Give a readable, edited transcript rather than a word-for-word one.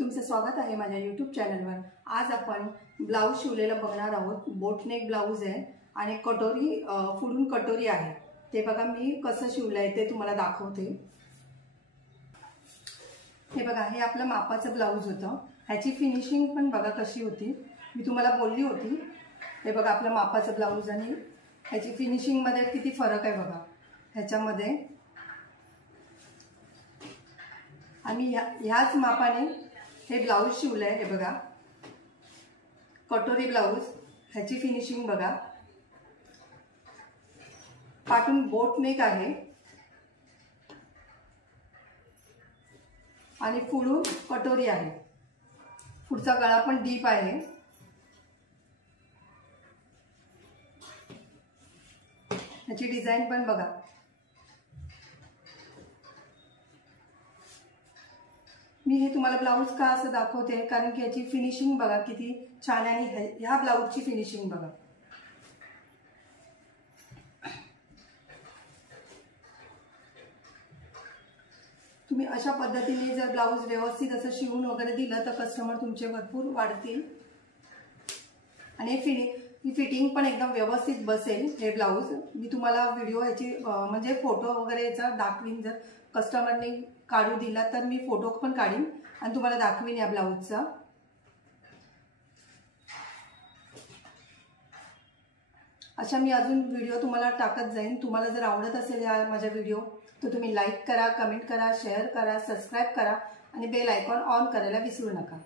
तुमचं स्वागत आहे माझ्या यूट्यूब चॅनलवर। आज आपण ब्लाउज शिवलेलं बघणार आहोत। बोटनेक ब्लाउज आहे आणि कटोरी फुडून कटोरी आहे। ते बघा मी कसं शिवलंय ते तुम्हाला दाखवते। हे बघा, हे आपलं मापाचं ब्लाउज होतं। ह्याची फिनिशिंग पण बघा कशी होती, मी तुम्हाला बोलली होती। हे बघा आपलं मापाचं ब्लाउज आणि ह्याची फिनिशिंग मध्ये किती फरक आहे बघा ह्याच्यामध्ये। आणि ह्याच मापाने हे ब्लाउज शिवलंय। हे बघा कटोरी ब्लाउज, ह्याची फिनिशिंग बघा। पाठून बोट नेक आहे आणि पुढून कटोरी आहे। पुढचा गळा पण डीप आहे। ह्याची डिझाइन पण बघा। मी हे तुम्हाला ब्लाउज का असं दाखवते कारण की याची फिनिशिंग बघा किती छान आहे आणि ह्या ब्लाउजची फिनिशिंग बघा। तुम्ही अशा पद्धतीने जर ब्लाउज व्यवस्थित असं शिवून वगैरे दिलं तर कस्टमर तुमचे भरपूर वाढतील आणि ही फिटिंग पण एकदम व्यवस्थित बसेल। हे ब्लाउज मी तुम्हाला व्हिडिओ याची म्हणजे फोटो वगैरे याचा दाखवीन। जर कस्टमरने काढू दिला तर मी फोटो पण काढीन आणि तुम्हाला दाखवीन या ब्लाउजचा। अशा मी अजून व्हिडिओ तुम्हाला टाकत जाईन। तुम्हाला जर आवडत असेल या माझ्या व्हिडिओ तर तुम्ही लाईक करा, कमेंट करा, शेअर करा, सबस्क्राइब करा आणि बेल आयकॉन ऑन करायला विसरू नका।